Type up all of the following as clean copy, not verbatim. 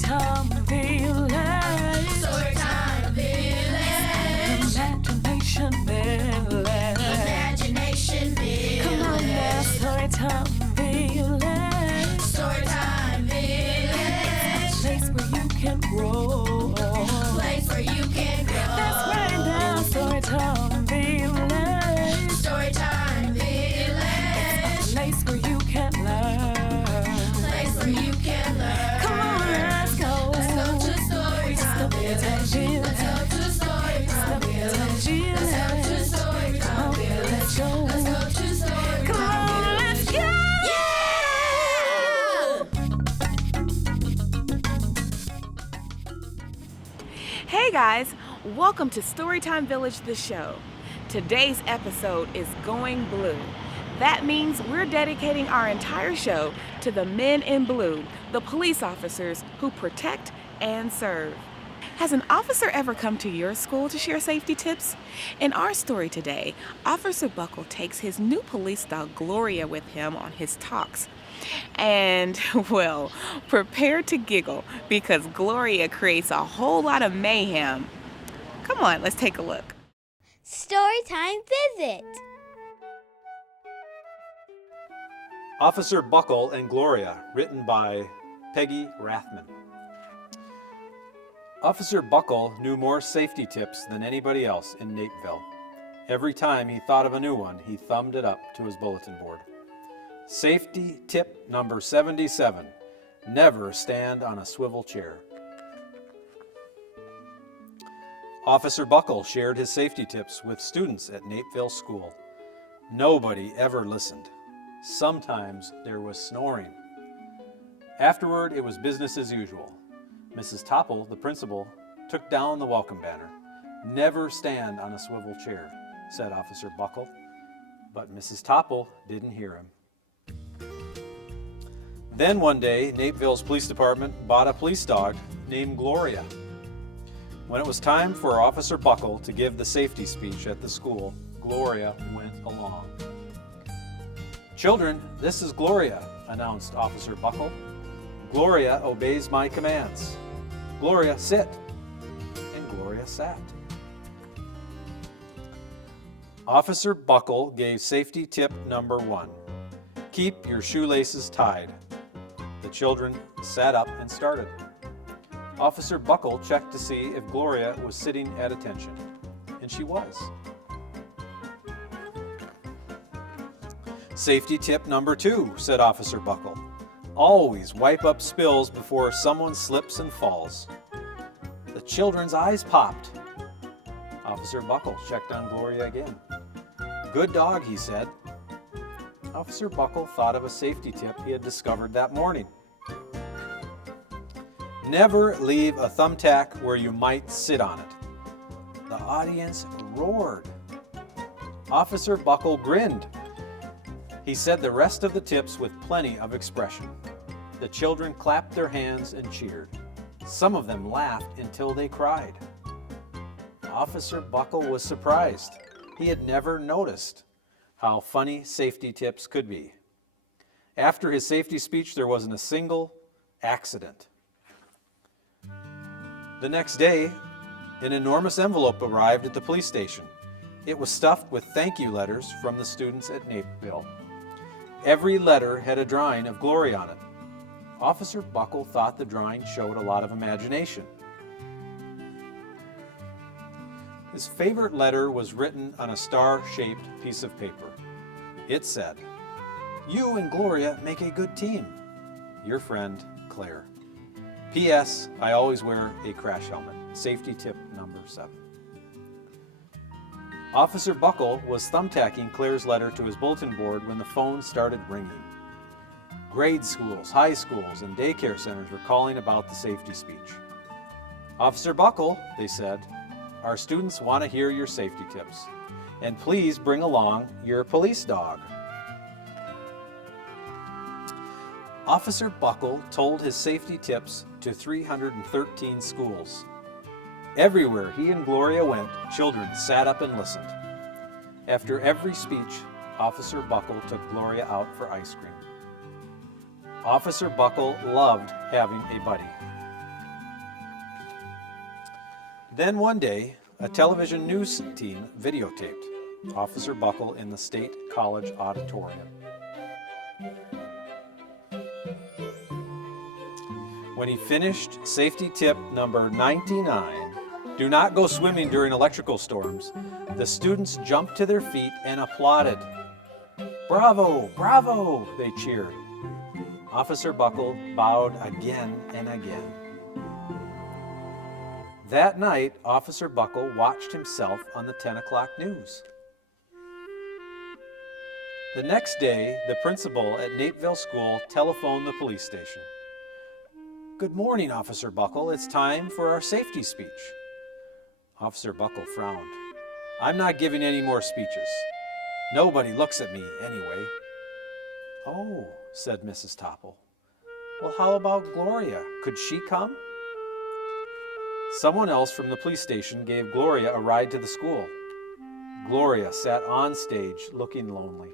Storytime Village. Storytime Village. Imagination Village. Imagination Village. Come on now, Storytime Village. Storytime Village. Place where you can grow. Place where you can grow. That's right now, Storytime Village. Storytime Village. Place where you can learn. Place where you can learn. Come on, let's go. Let's go to Storytime Village. Let's go to Storytime Village. Let's go to Storytime Village. Let's go to Storytime Come on, let's go. Hey guys, welcome to Storytime Village, the show. Today's episode is Going Blue. That means we're dedicating our entire show to the men in blue, the police officers who protect and serve. Has an officer ever come to your school to share safety tips? In our story today, Officer Buckle takes his new police dog Gloria with him on his talks. And, well, prepare to giggle because Gloria creates a whole lot of mayhem. Come on, let's take a look. Storytime Visit. Officer Buckle and Gloria, written by Peggy Rathman. Officer Buckle knew more safety tips than anybody else in Napeville. Every time he thought of a new one, he thumbed it up to his bulletin board. Safety tip number 77, never stand on a swivel chair. Officer Buckle shared his safety tips with students at Napeville School. Nobody ever listened. Sometimes there was snoring. Afterward, it was business as usual. Mrs. Topple, the principal, took down the welcome banner. Never stand on a swivel chair, said Officer Buckle. But Mrs. Topple didn't hear him. Then one day, Napeville's police department bought a police dog named Gloria. When it was time for Officer Buckle to give the safety speech at the school, Gloria went along. "Children, this is Gloria," announced Officer Buckle. "Gloria obeys my commands. Gloria, sit." And Gloria sat. Officer Buckle gave safety tip number 1. Keep your shoelaces tied. The children sat up and started. Officer Buckle checked to see if Gloria was sitting at attention, and she was. Safety tip number 2, said Officer Buckle. Always wipe up spills before someone slips and falls. The children's eyes popped. Officer Buckle checked on Gloria again. Good dog, he said. Officer Buckle thought of a safety tip he had discovered that morning. Never leave a thumbtack where you might sit on it. The audience roared. Officer Buckle grinned. He said the rest of the tips with plenty of expression. The children clapped their hands and cheered. Some of them laughed until they cried. Officer Buckle was surprised. He had never noticed how funny safety tips could be. After his safety speech, there wasn't a single accident. The next day, an enormous envelope arrived at the police station. It was stuffed with thank you letters from the students at Napeville. Every letter had a drawing of Gloria on it. Officer Buckle thought the drawing showed a lot of imagination. His favorite letter was written on a star-shaped piece of paper. It said, "You and Gloria make a good team. Your friend, Claire. P.S. I always wear a crash helmet." Safety tip number 7. Officer Buckle was thumbtacking Claire's letter to his bulletin board when the phone started ringing. Grade schools, high schools, and daycare centers were calling about the safety speech. "Officer Buckle," they said, "our students want to hear your safety tips. And please bring along your police dog." Officer Buckle told his safety tips to 313 schools. Everywhere he and Gloria went, children sat up and listened. After every speech, Officer Buckle took Gloria out for ice cream. Officer Buckle loved having a buddy. Then one day, a television news team videotaped Officer Buckle in the State College auditorium. When he finished safety tip number 99, do not go swimming during electrical storms, the students jumped to their feet and applauded. Bravo, bravo, they cheered. Officer Buckle bowed again and again. That night, Officer Buckle watched himself on the 10 o'clock news. The next day, the principal at Napeville School telephoned the police station. Good morning, Officer Buckle. It's time for our safety speech. Officer Buckle frowned. I'm not giving any more speeches. Nobody looks at me anyway. Oh, said Mrs. Topple. Well, how about Gloria? Could she come? Someone else from the police station gave Gloria a ride to the school. Gloria sat on stage looking lonely.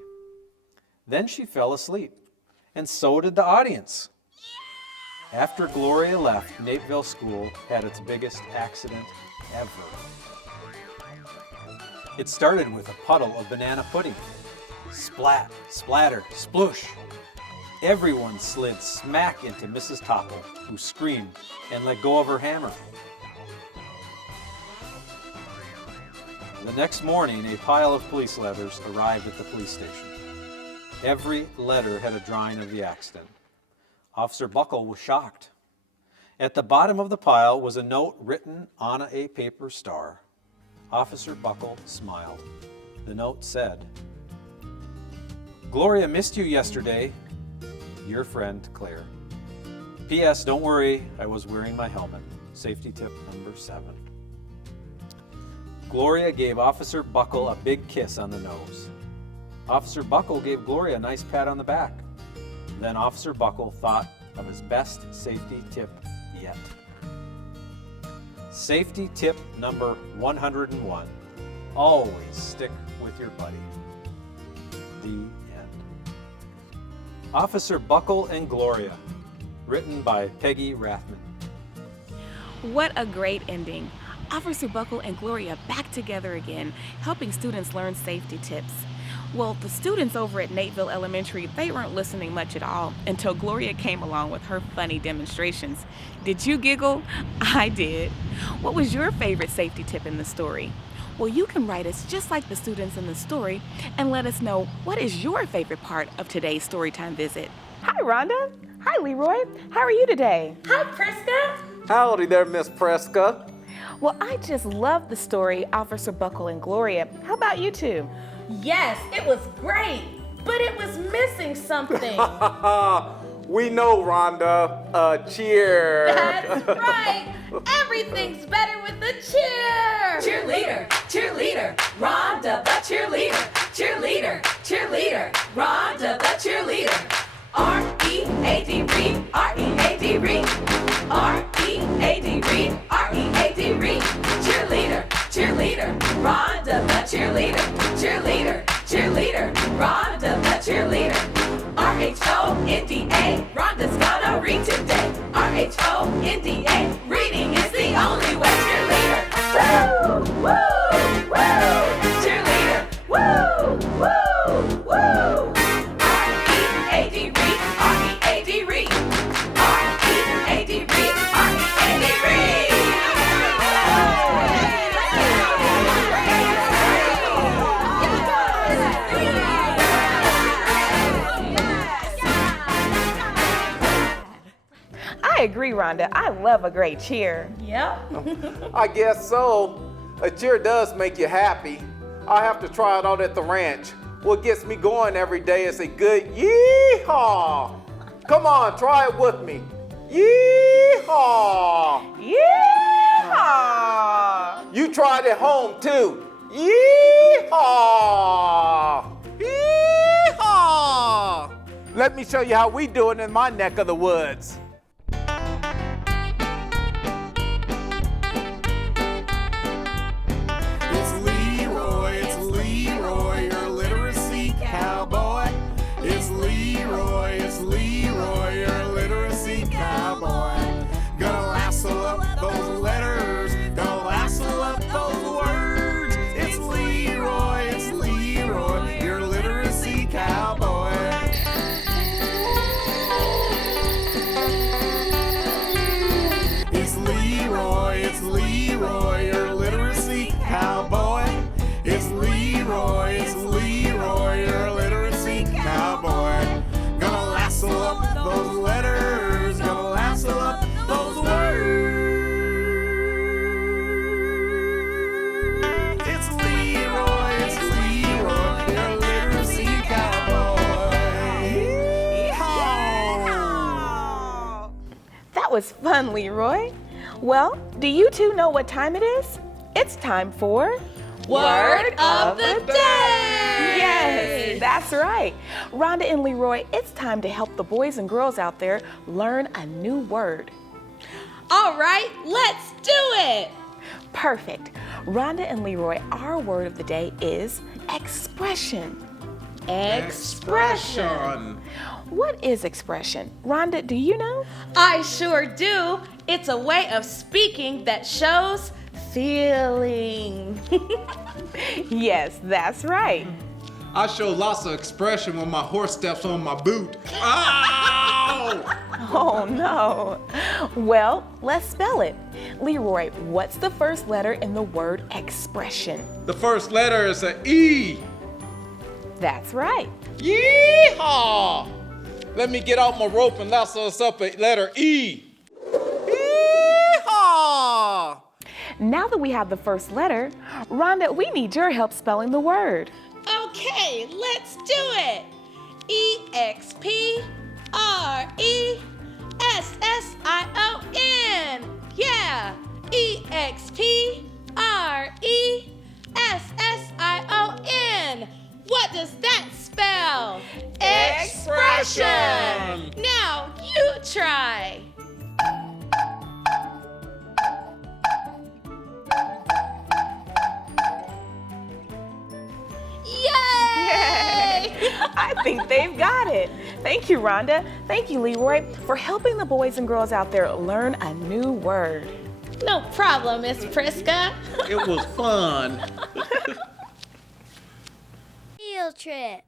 Then she fell asleep, and so did the audience. After Gloria left, Napeville School had its biggest accident ever. It started with a puddle of banana pudding. Splat, splatter, sploosh. Everyone slid smack into Mrs. Topple, who screamed and let go of her hammer. The next morning, a pile of police letters arrived at the police station. Every letter had a drawing of the accident. Officer Buckle was shocked. At the bottom of the pile was a note written on a paper star. Officer Buckle smiled. The note said, Gloria missed you yesterday. Your friend, Claire. P.S. Don't worry, I was wearing my helmet. Safety tip number 7. Gloria gave Officer Buckle a big kiss on the nose. Officer Buckle gave Gloria a nice pat on the back. Then Officer Buckle thought of his best safety tip yet. Safety tip number 101. Always stick with your buddy. The end. Officer Buckle and Gloria. Written by Peggy Rathman. What a great ending. Officer Buckle and Gloria back together again, helping students learn safety tips. Well, the students over at Napeville Elementary, they weren't listening much at all until Gloria came along with her funny demonstrations. Did you giggle? I did. What was your favorite safety tip in the story? Well, you can write us just like the students in the story and let us know what is your favorite part of today's Storytime visit. Hi, Rhonda. Hi, Leroy. How are you today? Hi, Priska. Howdy there, Miss Preska. Well, I just love the story, Officer Buckle and Gloria. How about you two? Yes, it was great, but it was missing something. We know, Rhonda. Cheer. That's right. Everything's better with a cheer. Cheerleader, cheerleader, Rhonda the cheerleader. Cheerleader, cheerleader, Rhonda the cheerleader. R-E-A-D read, R-E-A-D read. R-E-A-D read, R-E-A-D read. Cheerleader, cheerleader, Rhonda the cheerleader. Cheerleader, cheerleader, Rhonda the cheerleader. R-H-O-N-D-A, Rhonda's gonna read today. R-H-O-N-D-A, reading is the only way. Cheerleader, woo, woo, woo. Cheerleader, woo, woo, woo. R-E-A-D read, R-E-A-D read. R-E-A-D read, R-E-A-D read. I agree, Rhonda. I love a great cheer. Yep. I guess so. A cheer does make you happy. I have to try it out at the ranch. What gets me going every day is a good yee-haw. Come on, try it with me. Yee-haw. Yeah! You try it at home too. Yee-haw. Yee-haw. Let me show you how we do it in my neck of the woods. It's Leroy, your literacy cowboy. It's Leroy, your literacy cowboy. Gonna lasso up those letters, gonna lasso those words. It's Leroy, your literacy cowboy. Yeehaw! That was fun, Leroy. Well, do you two know what time it is? It's time for Word of the day! Yes, that's right. Rhonda and Leroy, it's time to help the boys and girls out there learn a new word. All right, let's do it! Perfect. Rhonda and Leroy, our word of the day is expression. Expression. What is expression? Rhonda, do you know? I sure do. It's a way of speaking that shows feeling. Yes, that's right. I show lots of expression when my horse steps on my boot. Ow! Oh no. Well, let's spell it. Leroy, what's the first letter in the word expression? The first letter is an E. That's right. Yeehaw! Let me get out my rope and lasso us up at letter E. Yeehaw! Now that we have the first letter, Rhonda, we need your help spelling the word. Okay, let's do it. E-X-P-R-E-S-S-I-O-N. Yeah, E-X-P-R-E-S-S-I-O-N. What does that spell? Expression. Now you try. Yay! I think they've got it. Thank you, Rhonda. Thank you, Leroy, for helping the boys and girls out there learn a new word. No problem, Miss Priska. It was fun. Field trip.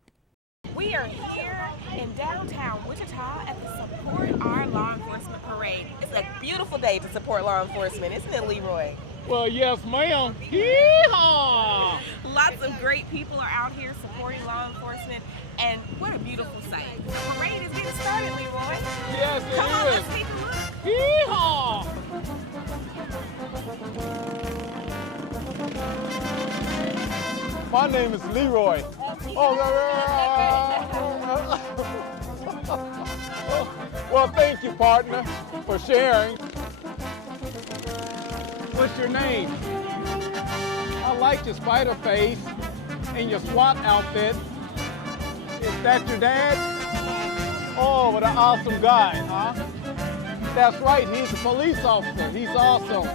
We are here in downtown Wichita at the Support Our Law Enforcement Parade. It's a beautiful day to support law enforcement, isn't it, Leroy? Well, yes, ma'am. Yeehaw! Lots of great people are out here supporting law enforcement, and what a beautiful sight. The parade is getting started, Leroy. Yes, it Come on, is. let's take a look. Yeehaw! My name is Leroy. Well, thank you, partner, for sharing. What's your name? I like your spider face and your SWAT outfit. Is that your dad? Oh, what an awesome guy, huh? That's right, he's a police officer. He's awesome.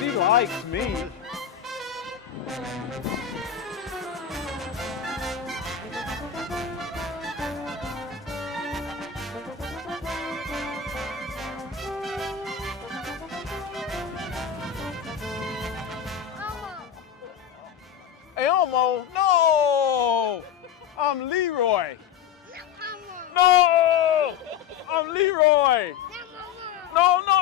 She likes me. Hey, Elmo, no! I'm Leroy. No! I'm Leroy. No, no!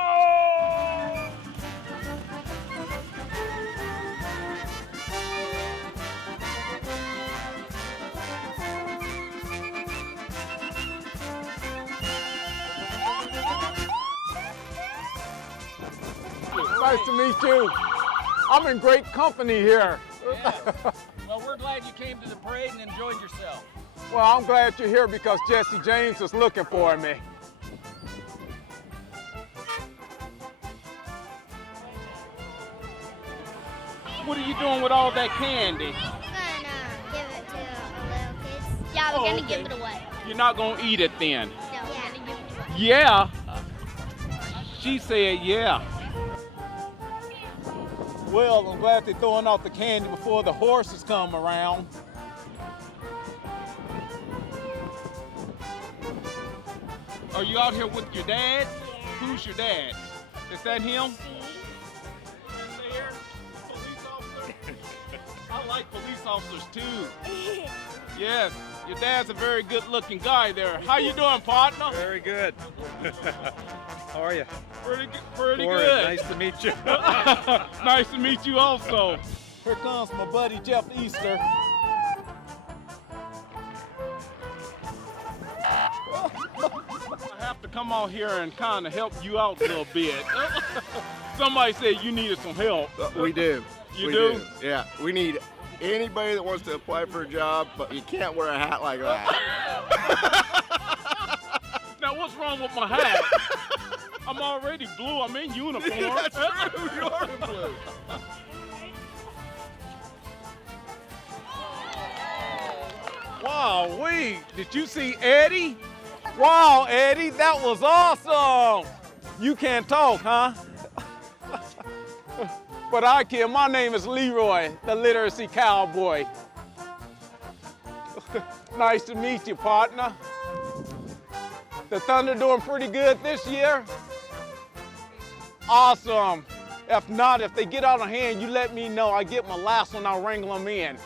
Nice to meet you. I'm in great company here. Yeah. Well, we're glad you came to the parade and enjoyed yourself. Well, I'm glad you're here because Jesse James is looking for me. What are you doing with all that candy? Gonna give it to little kids. Yeah, we're gonna give it away. You're not gonna eat it then? No, we're gonna give it away. Yeah. she said, yeah. Well, I'm glad they're throwing out the candy before the horses come around. Are you out here with your dad? Who's your dad? Is that him? There? Police officer? I like police officers too. Yes, your dad's a very good-looking guy there. How you doing, partner? Very good. How are you? Pretty good. Pretty Warren, good. nice to meet you. Nice to meet you also. Here comes my buddy Jeff Easter. I have to come out here and kind of help you out a little bit. Somebody said you needed some help. We do. You We do? Yeah. We need anybody that wants to apply for a job, but you can't wear a hat like that. Now, what's wrong with my hat? I'm already blue. I'm in uniform. That's true. You are in blue. Wow, did you see Eddie? Wow, Eddie, that was awesome. You can't talk, huh? But I can. My name is Leroy, the literacy cowboy. Nice to meet you, partner. The Thunder doing pretty good this year? Awesome. If not, if they get out of hand, you let me know. I get my last one, I'll wrangle them in.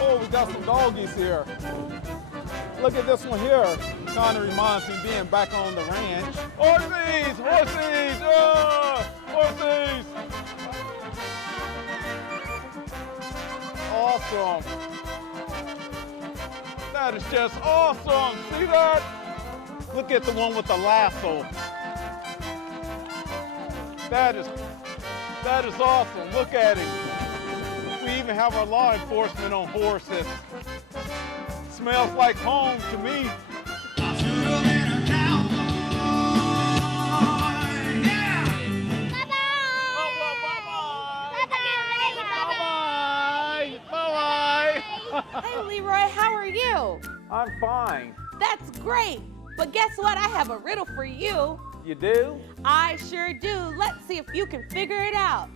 Oh, we got some doggies here. Look at this one here. Kind of reminds me of being back on the ranch. Horsies! Horsies! Horsies! Awesome. That is just awesome. See that? Look at the one with the lasso. That is awesome. Look at him. We even have our law enforcement on horses. Smells like home to me. Hey, Leroy, how are you? I'm fine. That's great. But guess what? I have a riddle for you. You do? I sure do. Let's see if you can figure it out.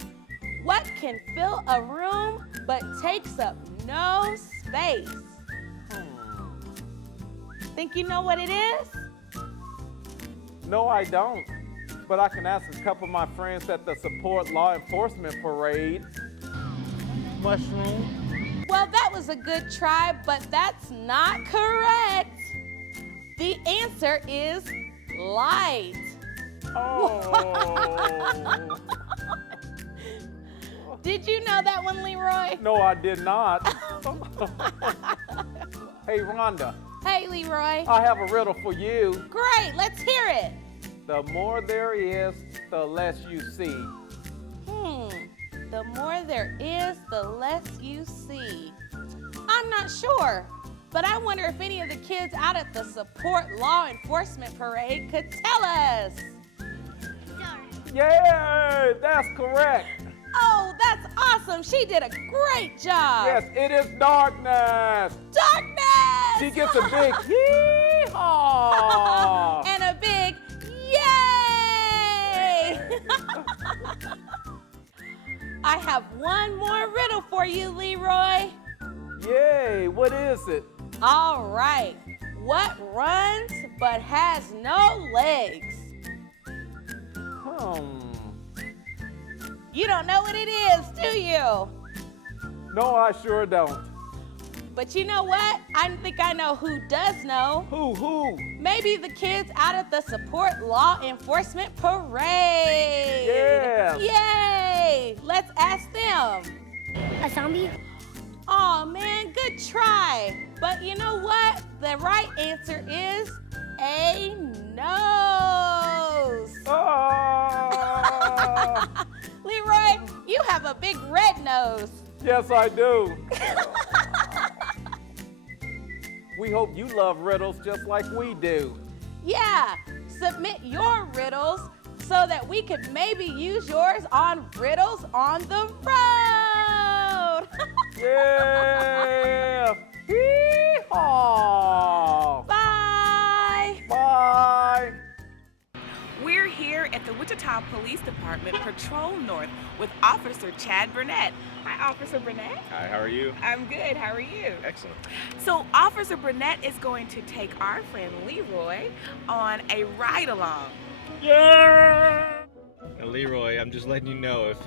What can fill a room but takes up no space? Think you know what it is? No, I don't. But I can ask a couple of my friends at the support law enforcement parade. Mushroom. Well, that was a good try, but that's not correct. The answer is light. Oh. Did you know that one, Leroy? No, I did not. Hey, Rhonda. Hey, Leroy. I have a riddle for you. Great, let's hear it. The more there is, the less you see. The more there is, the less you see. I'm not sure, but I wonder if any of the kids out at the support law enforcement parade could tell us. Yay, that's correct. Oh, that's awesome. She did a great job. Yes, it is darkness. Darkness! She gets a big hee-haw. And a big yay! I have one more riddle for you, Leroy. Yay, what is it? All right. What runs but has no legs? Hmm. You don't know what it is, do you? No, I sure don't. But you know what? I think I know who does know. Who? Maybe the kids out at the Support Law Enforcement Parade. Yeah. Yay! Let's ask them. A zombie? Aw, man, good try. But you know what? The right answer is a nose. Oh. Leroy, you have a big red nose. Yes, I do. We hope you love riddles just like we do. Yeah, submit your riddles so that we could maybe use yours on Riddles on the Road. Yeah. Hee-haw. Bye. Bye. We're here at the Wichita Police Department Patrol North with Officer Chad Burnett. Hi, Officer Burnett. Hi, how are you? I'm good. How are you? Excellent. So, Officer Burnett is going to take our friend Leroy on a ride-along. Yeah! Now, Leroy, I'm just letting you know if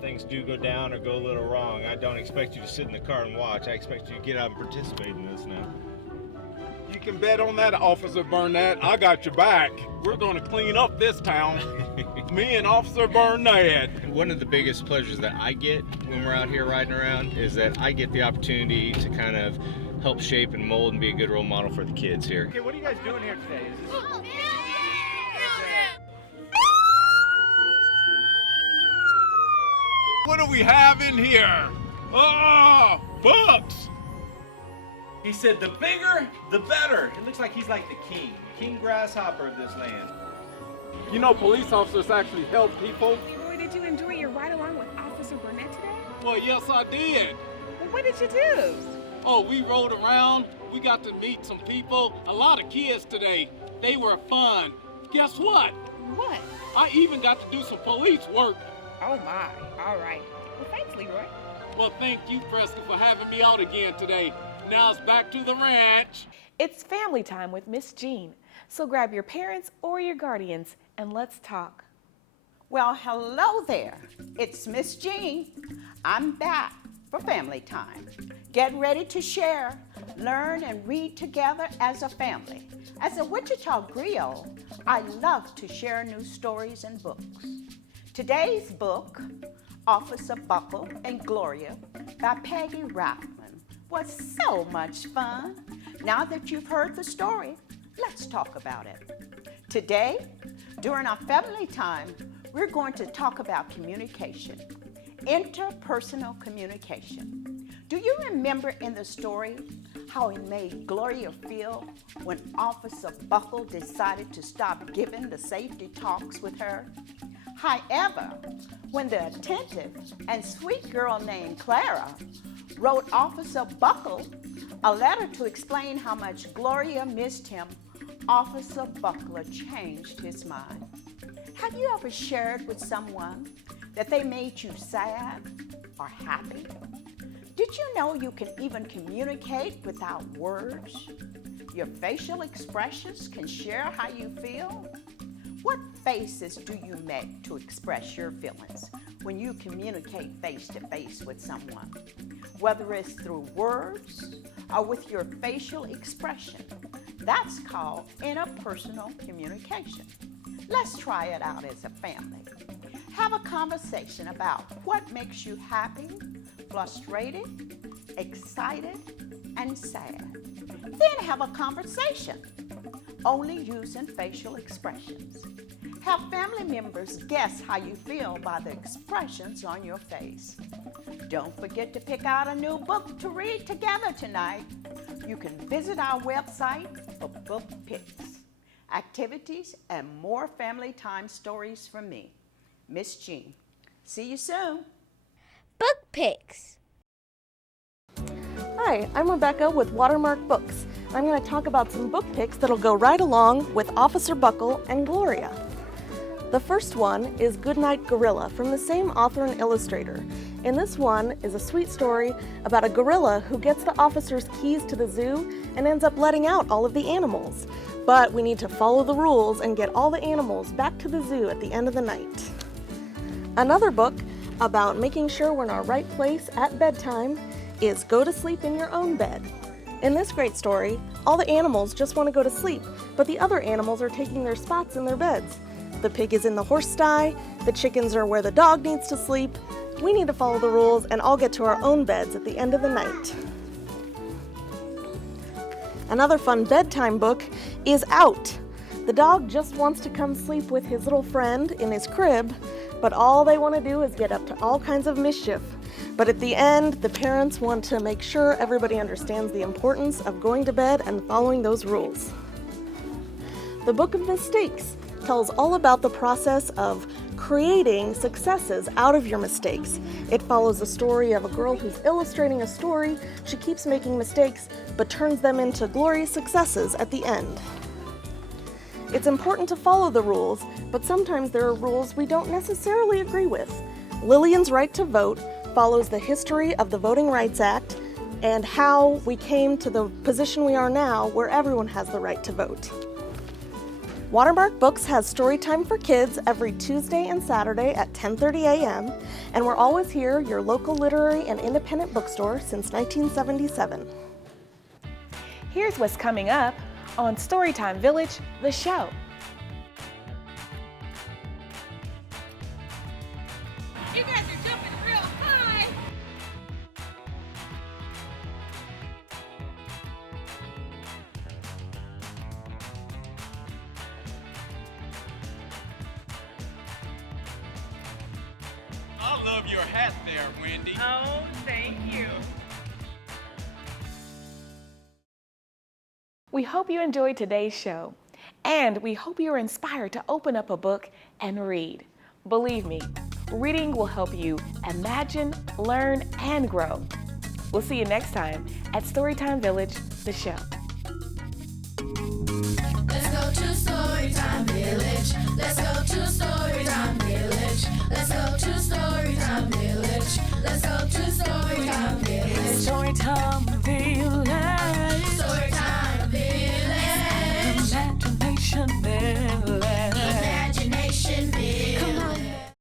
things do go down or go a little wrong, I don't expect you to sit in the car and watch. I expect you to get out and participate in this now. You can bet on that, Officer Burnett. I got your back. We're gonna clean up this town. Me and Officer Burnett. One of the biggest pleasures that I get when we're out here riding around is that I get the opportunity to kind of help shape and mold and be a good role model for the kids here. Okay, what are you guys doing here today? Is this... What do we have in here? Oh, books! He said the bigger, the better. It looks like he's like the king grasshopper of this land. You know, police officers actually help people. Leroy, did you enjoy your ride-along with Officer Burnett today? Well, yes, I did. Well, what did you do? Oh, we rode around. We got to meet some people. A lot of kids today. They were fun. Guess what? What? I even got to do some police work. Oh, my. All right. Well, thanks, Leroy. Well, thank you, Fresca, for having me out again today. Now it's back to the ranch. It's family time with Miss Jean. So grab your parents or your guardians and let's talk. Well, hello there. It's Miss Jean. I'm back for family time. Get ready to share, learn, and read together as a family. As a Wichita Griot, I love to share new stories and books. Today's book, Officer Buckle and Gloria by Peggy Rathman, was so much fun. Now that you've heard the story, let's talk about it. Today, during our family time, we're going to talk about communication, interpersonal communication. Do you remember in the story how it made Gloria feel when Officer Buckle decided to stop giving the safety talks with her? However, when the attentive and sweet girl named Clara wrote Officer Buckle a letter to explain how much Gloria missed him, Officer Buckler changed his mind. Have you ever shared with someone that they made you sad or happy? Did you know you can even communicate without words? Your facial expressions can share how you feel. What faces do you make to express your feelings when you communicate face-to-face with someone? Whether it's through words or with your facial expression, that's called interpersonal communication. Let's try it out as a family. Have a conversation about what makes you happy, frustrated, excited, and sad. Then have a conversation, only using facial expressions. Have family members guess how you feel by the expressions on your face. Don't forget to pick out a new book to read together tonight. You can visit our website for book picks, activities, and more family time stories from me, Miss Jean. See you soon. Book picks. Hi, I'm Rebecca with Watermark Books. I'm going to talk about some book picks that'll go right along with Officer Buckle and Gloria. The first one is Goodnight Gorilla from the same author and illustrator. And this one is a sweet story about a gorilla who gets the officer's keys to the zoo and ends up letting out all of the animals. But we need to follow the rules and get all the animals back to the zoo at the end of the night. Another book about making sure we're in our right place at bedtime is Go to Sleep in Your Own Bed. In this great story, all the animals just want to go to sleep, but the other animals are taking their spots in their beds. The pig is in the horse sty, the chickens are where the dog needs to sleep. We need to follow the rules and all get to our own beds at the end of the night. Another fun bedtime book is Out. The dog just wants to come sleep with his little friend in his crib, but all they want to do is get up to all kinds of mischief. But at the end, the parents want to make sure everybody understands the importance of going to bed and following those rules. The Book of Mistakes tells all about the process of creating successes out of your mistakes. It follows the story of a girl who's illustrating a story. She keeps making mistakes, but turns them into glorious successes at the end. It's important to follow the rules, but sometimes there are rules we don't necessarily agree with. Lillian's Right to Vote follows the history of the Voting Rights Act and how we came to the position we are now where everyone has the right to vote. Watermark Books has story time for kids every Tuesday and Saturday at 10:30 a.m., and we're always here, your local literary and independent bookstore since 1977. Here's what's coming up on Storytime Village, the show. You guys are jumping real high. I love your hat there, Wendy. Oh, thank you. We hope you enjoyed today's show, and we hope you are inspired to open up a book and read. Believe me, reading will help you imagine, learn, and grow. We'll see you next time at Storytime Village, the show. Let's go to Storytime Village. Let's go to Storytime